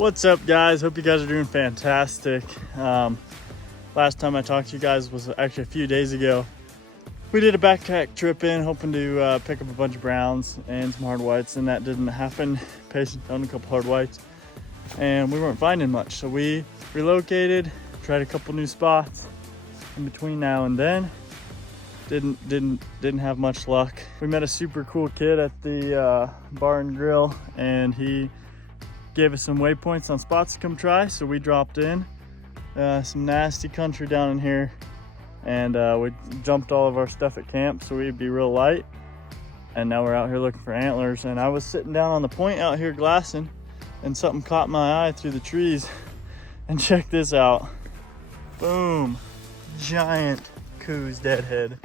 What's up, guys? Hope you guys are doing fantastic. Last time I talked to you guys was actually a few days ago. We did a backpack trip in, hoping to pick up a bunch of browns and some hard whites, and that didn't happen. Patient found a couple hard whites, and we weren't finding much. So we relocated, tried a couple new spots in between now and then. Didn't have much luck. We met a super cool kid at the bar and grill, and he gave us some waypoints on spots to come try, so we dropped in. Some nasty country down in here, and we dumped all of our stuff at camp so we'd be real light, and now we're out here looking for antlers. And I was sitting down on the point out here glassing, and something caught my eye through the trees, and check this out. Boom, giant Coues deadhead.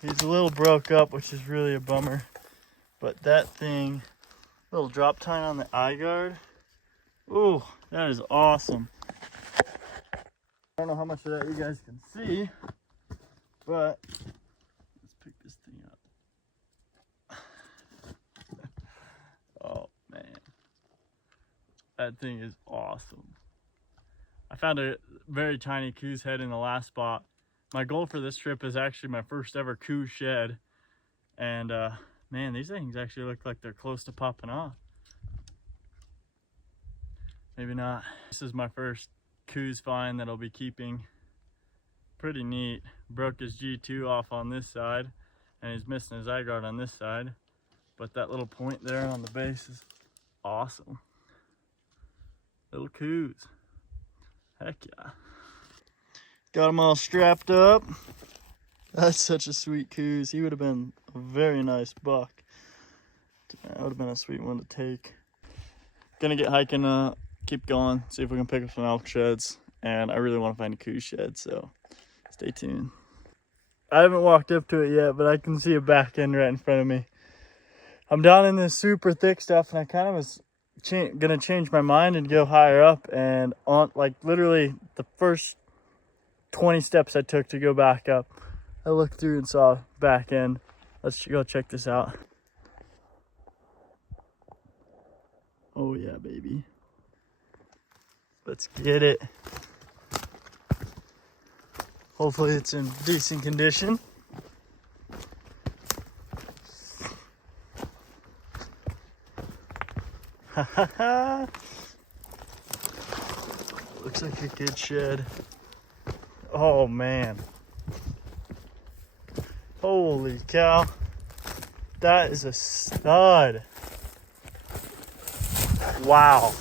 He's a little broke up, which is really a bummer, but that thing, little drop tine on the eye guard. Ooh, that is awesome. I don't know how much of that you guys can see, but let's pick this thing up. Oh man, that thing is awesome. I found a very tiny Coues head in the last spot. My goal for this trip is actually my first ever Coues shed, and man, these things actually look like they're close to popping off. Maybe not. This is my first Coues find that I'll be keeping. Pretty neat. Broke his G2 off on this side, and he's missing his eye guard on this side, but that little point there on the base is awesome. Little Coues. Heck yeah. Got him all strapped up. That's such a sweet Coues. He would have been a very nice buck. That would have been a sweet one to take. Gonna get hiking, keep going, see if we can pick up some elk sheds. And I really want to find a Coues shed, so stay tuned. I haven't walked up to it yet, but I can see a back end right in front of me. I'm down in this super thick stuff, and I kind of was gonna change my mind and go higher up. And on, like, literally the first 20 steps I took to go back up, I looked through and saw back end. Let's go check this out. Oh yeah, baby. Let's get it. Hopefully it's in decent condition. Looks like a good shed. Oh man. Holy cow. That is a stud. Wow.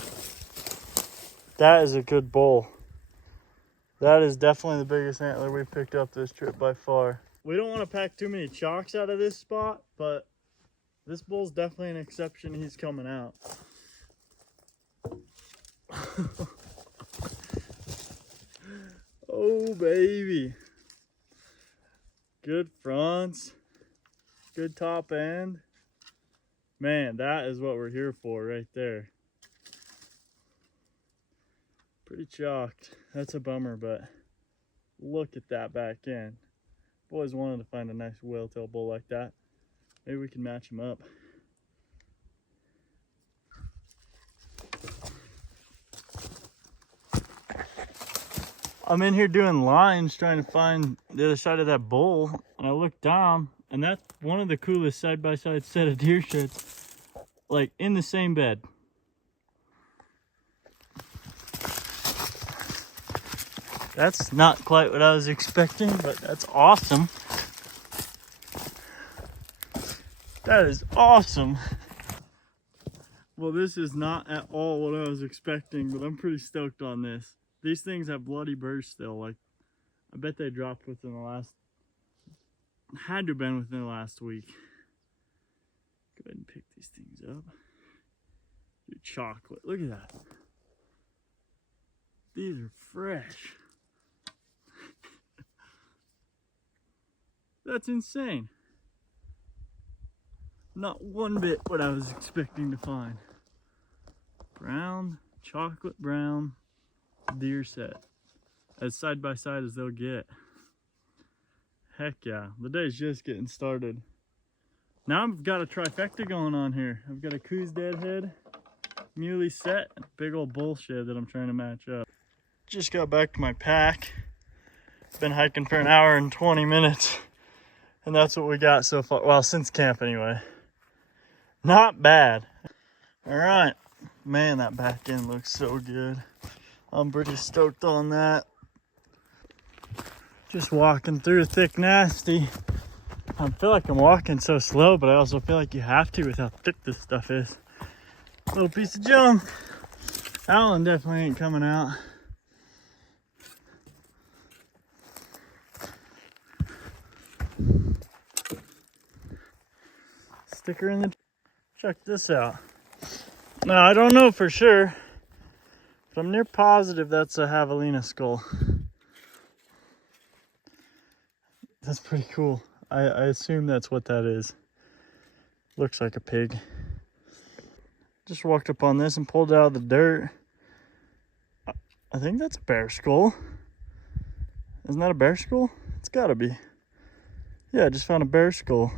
That is a good bull. That is definitely the biggest antler we've picked up this trip by far. We don't want to pack too many chocks out of this spot, but this bull's definitely an exception. He's coming out. Oh baby. Good fronts. Good top end. Man, that is what we're here for right there. Pretty chalked. That's a bummer, but look at that back end. Boys wanted to find a nice whale-tail bull like that. Maybe we can match him up. I'm in here doing lines trying to find the other side of that bull, and I look down, and that's one of the coolest side-by-side set of deer sheds, like in the same bed. That's not quite what I was expecting, but that's awesome. That is awesome. Well, this is not at all what I was expecting, but I'm pretty stoked on this. These things have bloody bursts still. Like, I bet they dropped within the last, had to have been within the last week. Go ahead and pick these things up. Dude, chocolate, look at that. These are fresh. That's insane. Not one bit what I was expecting to find. Brown, chocolate brown deer set. As side by side as they'll get. Heck yeah, the day's just getting started. Now I've got a trifecta going on here. I've got a Coues deadhead, muley set, big old bullshit that I'm trying to match up. Just got back to my pack. Been hiking for an hour and 20 minutes. And that's what we got so far. Well, since camp anyway. Not bad. All right. Man, that back end looks so good. I'm pretty stoked on that. Just walking through thick nasty. I feel like I'm walking so slow, but I also feel like you have to with how thick this stuff is. Little piece of junk. Alan definitely ain't coming out. Sticker in the... Check this out. Now, I don't know for sure, but I'm near positive that's a javelina skull. That's pretty cool. I assume that's what that is. Looks like a pig. Just walked up on this and pulled it out of the dirt. I think that's a bear skull. Isn't that a bear skull? It's gotta be. Yeah, I just found a bear skull.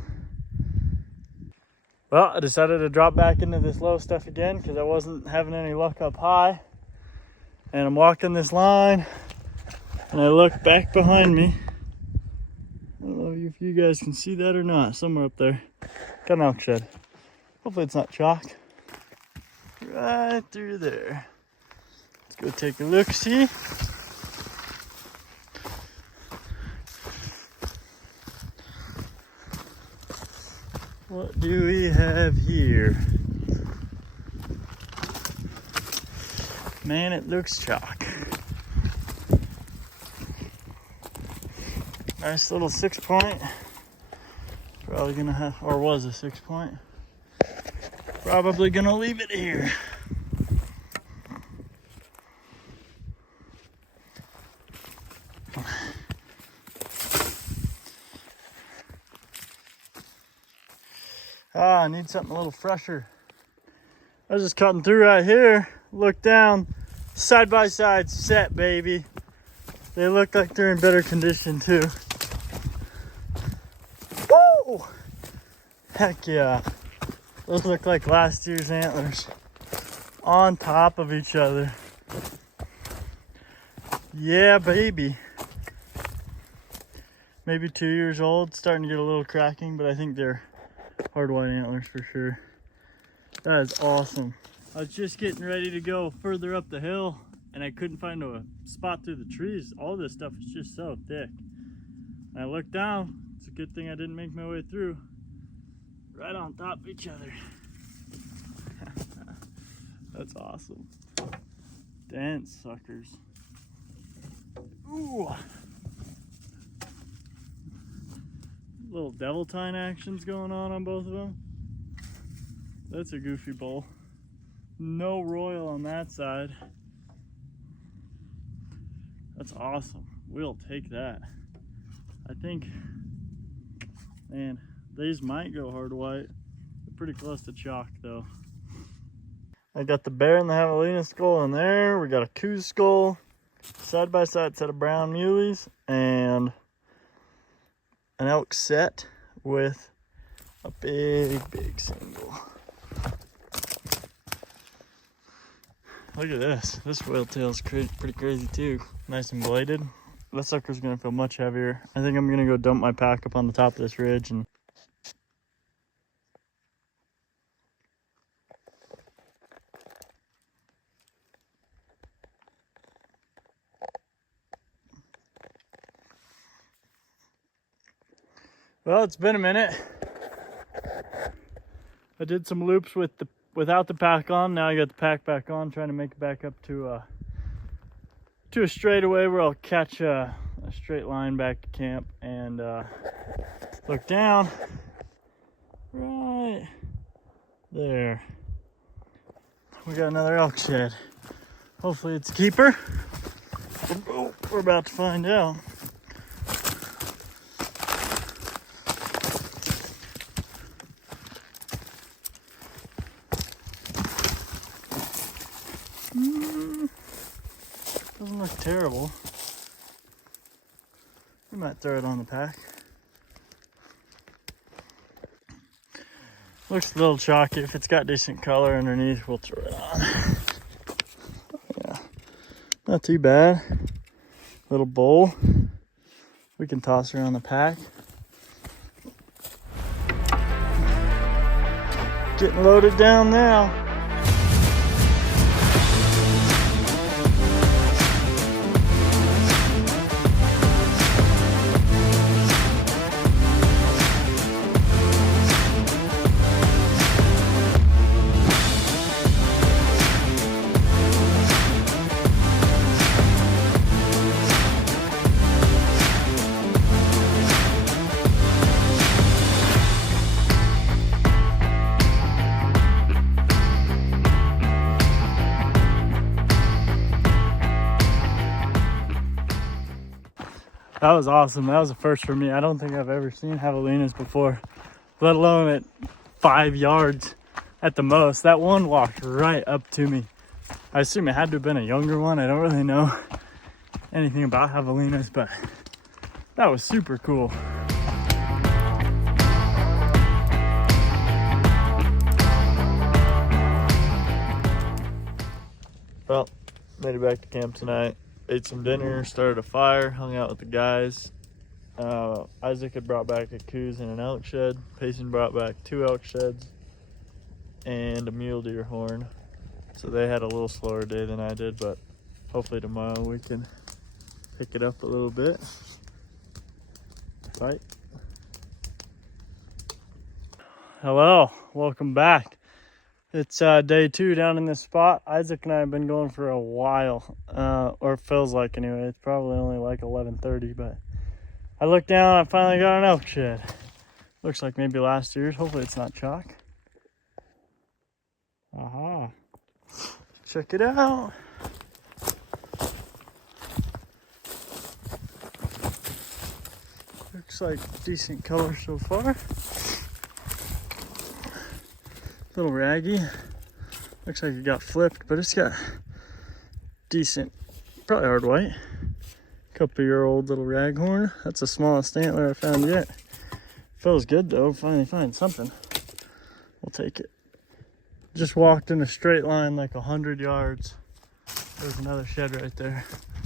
Well, I decided to drop back into this low stuff again because I wasn't having any luck up high. And I'm walking this line and I look back behind me. I don't know if you guys can see that or not. Somewhere up there. Got an elk shed. Hopefully it's not chalk. Right through there. Let's go take a look, see. What do we have here? Man, it looks chalk. Nice little 6-point. Probably gonna have, or was a 6-point. Probably gonna leave it here. I need something a little fresher. I was just cutting through right here. Look down, side by side set, baby. They look like they're in better condition too. Woo! Heck yeah. Those look like last year's antlers on top of each other. Yeah, baby. Maybe 2 years old, starting to get a little cracking, but I think they're hard white antlers for sure. That is awesome. I was just getting ready to go further up the hill and I couldn't find a spot through the trees. All this stuff is just so thick. And I looked down. It's a good thing I didn't make my way through. Right on top of each other. That's awesome. Dense suckers. Ooh. Little devil tine actions going on both of them. That's a goofy bull. No royal on that side. That's awesome. We'll take that. I think, man, these might go hard white. They're pretty close to chalk though. I got the bear and the javelina skull in there. We got a Coues skull, side by side set of brown muleys, and an elk set with a big single. Look at this. This whaletail's pretty crazy too. Nice and bladed. That sucker's gonna feel much heavier. I think I'm gonna go dump my pack up on the top of this ridge and well, it's been a minute. I did some loops without the pack on. Now I got the pack back on, trying to make it back up to a straightaway where I'll catch a straight line back to camp and look down right there. We got another elk shed. Hopefully it's a keeper. We're about to find out. Doesn't look terrible. We might throw it on the pack. Looks a little chalky. If it's got decent color underneath, we'll throw it on. Yeah, not too bad. Little bowl. We can toss her on the pack. Getting loaded down now. That was awesome. That was a first for me. I don't think I've ever seen javelinas before, let alone at 5 yards at the most. That one walked right up to me. I assume it had to have been a younger one. I don't really know anything about javelinas, but that was super cool. Well, made it back to camp tonight. Ate some dinner, started a fire, hung out with the guys. Isaac had brought back a Coues and an elk shed. Payson brought back 2 elk sheds and a mule deer horn. So they had a little slower day than I did, but hopefully tomorrow we can pick it up a little bit. Right. Hello, welcome back. It's day 2 down in this spot. Isaac and I have been going for a while, or it feels like anyway. It's probably only like 11:30, but I looked down, I finally got an elk shed. Looks like maybe last year's. Hopefully it's not chalk. Aha. Check it out. Looks like decent color so far. Little raggy. Looks like it got flipped, but it's got decent, probably hard white. Couple-year-old little raghorn. That's the smallest antler I found yet. Feels good though. Finally find something. We'll take it. Just walked in a straight line like 100 yards. There's another shed right there.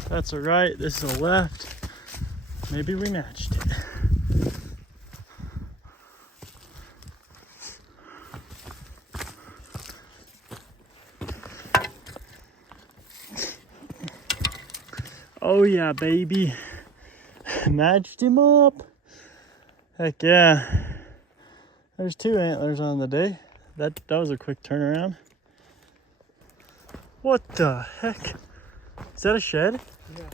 That's a right. This is a left. Maybe we matched it. Oh yeah, baby. Matched him up. Heck yeah. There's 2 antlers on the day. That was a quick turnaround. What the heck? Is that a shed? Yeah.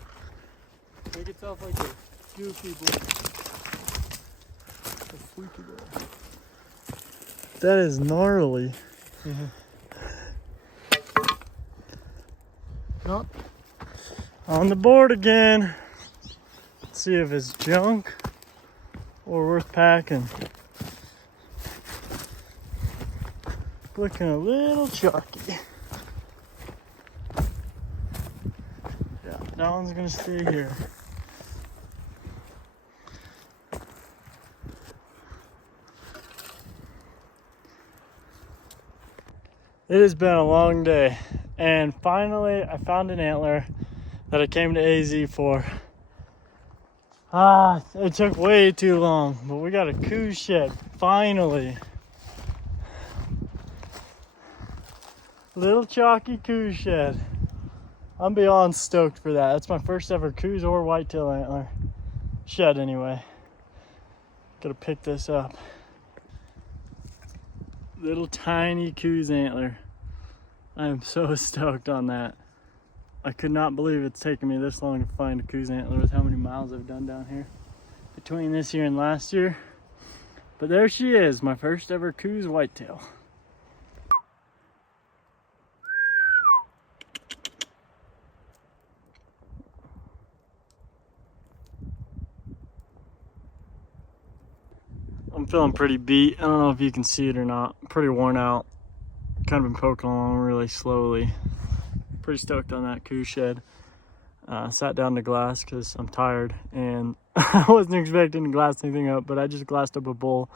Make itself like a goofy boy. A squeaky boy. That is gnarly. Oh. On the board again. Let's see if it's junk or worth packing. Looking a little chalky. Yeah, that one's gonna stay here. It has been a long day, and finally I found an antler that I came to AZ for. It took way too long, but we got a Coues shed, finally. Little chalky Coues shed. I'm beyond stoked for that. That's my first ever Coues or whitetail antler shed anyway. Gotta pick this up. Little tiny Coues antler. I am so stoked on that. I could not believe it's taken me this long to find a Coues antler with how many miles I've done down here between this year and last year. But there she is, my first ever Coues whitetail. I'm feeling pretty beat. I don't know if you can see it or not. Pretty worn out. Kind of been poking along really slowly. Pretty stoked on that Coues shed. Sat down to glass because I'm tired, and I wasn't expecting to glass anything up, but I just glassed up a bowl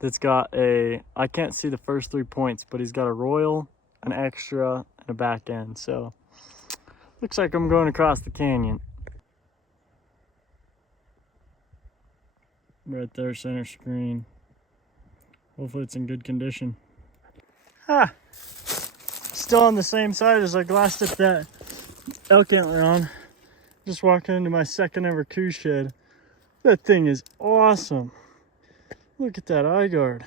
that's got a, I can't see the first 3 points, but he's got a royal, an extra, and a back end. So looks like I'm going across the canyon. Right there, center screen. Hopefully it's in good condition. Ah, still on the same side as I glassed up that elk antler on. Just walking into my second ever Coues shed. That thing is awesome. Look at that eye guard.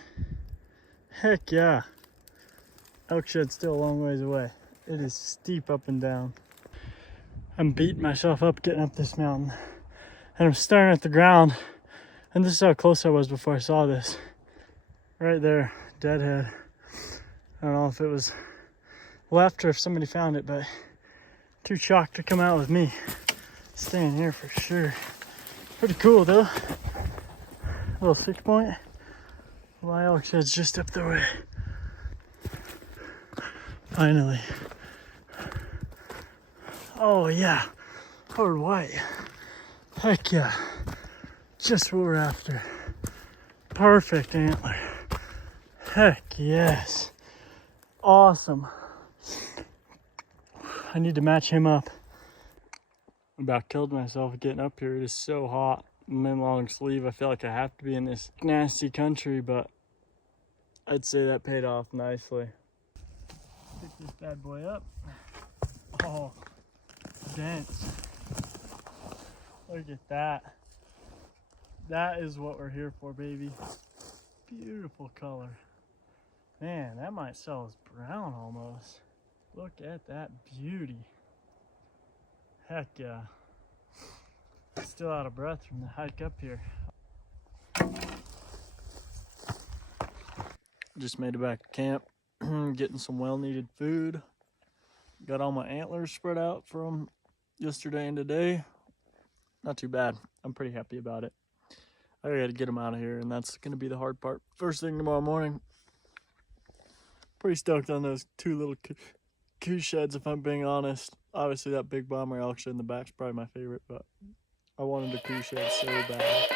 Heck yeah. Elk shed's still a long ways away. It is steep up and down. I'm beating myself up getting up this mountain. And I'm staring at the ground. And this is how close I was before I saw this. Right there, deadhead. I don't know if it was left or if somebody found it, but too shocked to come out with me. Staying here for sure. Pretty cool though. Little 6 point. My elk shed's just up the way. Finally. Oh yeah, hard white. Heck yeah. Just what we're after. Perfect antler. Heck yes. Awesome. I need to match him up. About killed myself getting up here. It is so hot. I'm in long sleeve. I feel like I have to be in this nasty country, but I'd say that paid off nicely. Pick this bad boy up. Oh, dense. Look at that. That is what we're here for, baby. Beautiful color. Man, that might sell as brown almost. Look at that beauty. Heck yeah. Still out of breath from the hike up here. Just made it back to camp. Getting some well-needed food. Got all my antlers spread out from yesterday and today. Not too bad. I'm pretty happy about it. I gotta get them out of here, and that's gonna be the hard part. First thing tomorrow morning. Pretty stoked on those 2 little Coues sheds, if I'm being honest. Obviously, that big bomber elk shed in the back is probably my favorite, but I wanted a Coues shed so bad.